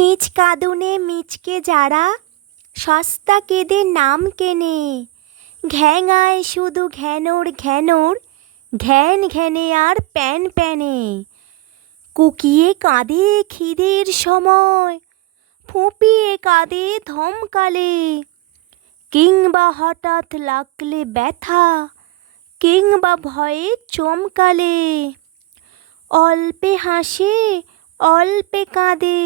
ছিঁচ কাঁদুনে মিচকে যারা সস্তা কেঁদে নাম কেনে, ঘ্যাঙায় শুধু ঘ্যানোর ঘ্যানোর, ঘ্যান ঘ্যানে আর প্যান প্যানে। কুকিয়ে কাঁদে খিদের সময়, ফুঁপিয়ে কাঁদে ধমকালে, কিংবা হঠাৎ লাগলে ব্যথা, কিংবা ভয়ে চমকালে। অল্পে হাসে অল্পে কাঁদে,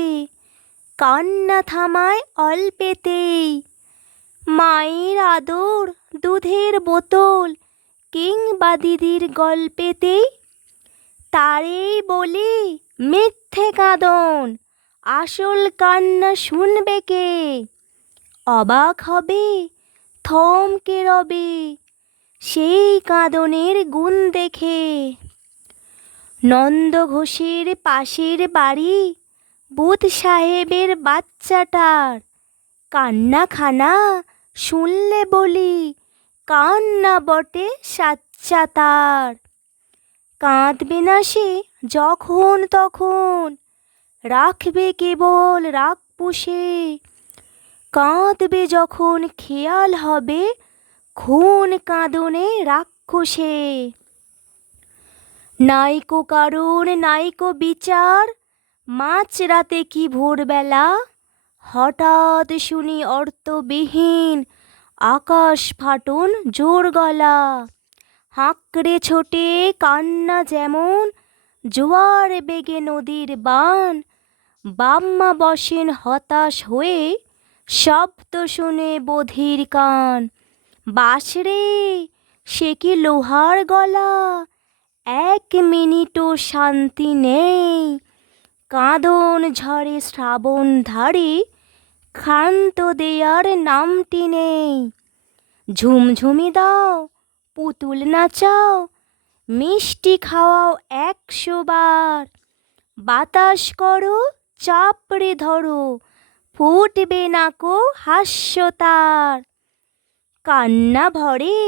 কান্না থামায় অল্পেতেই। মায়ের আদর দুধের বোতল কিংবা দিদির গল্পেতেই। তারেই বলি মিথ্যে কাঁদন, আসল কান্না শুনবে কে? অবাক হবে থমকে রবে সেই কাঁদনের গুণ দেখে। নন্দ ঘোষের পাশের বাড়ি বুধ সাহেবের বাচ্চাটার কান্নাখানা শুনলে বলি কান্না বটে সাচ্চা তার। কাঁদবে না সে যখন তখন, রাখবে কেবল রাগ পুষে। কাঁদবে যখন খেয়াল হবে খুন কাঁদনে রাক্ষসে। নাইকো কারণ নাইকো বিচার, মাঝরাতে কি ভোরবেলা হঠাৎ শুনি অর্থবিহীন আকাশ ফাটন জোর গলা। হাঁকড়ে ছোটে কান্না যেমন জোয়ার বেগে নদীর বান। বাম্মা বসেন হতাশ হয়ে শব্দ শুনে বধির কান। বাসরে সে কি লোহার গলা, এক মিনিটও শান্তি নেই। কাঁদন ঝরে শ্রাবণ ধারে, ক্ষান্ত দেয়ার নামটি নেই। ঝুমঝুমি দাও পুতুল নাচাও, মিষ্টি খাওয়াও 100 বার। বাতাস করো চাপড়ে ধরো, ফুটবে নাকো হাস্য তার। কান্না ভরে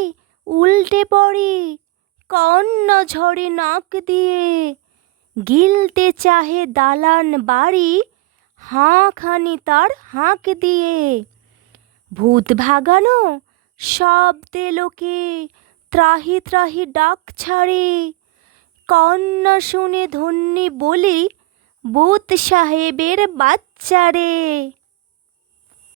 উল্টে পড়ে, কন্না ঝরে নাক দিয়ে। গিলতে চাহে দালান বাড়ি, হাঁখানি তার হাঁক দিয়ে। ভূত ভাগানো শব্দে লোকে ত্রাহি ত্রাহি ডাক ছাড়ে। কন্না শুনে ধন্যি বলি বুধ সাহেবের বাচ্চারে।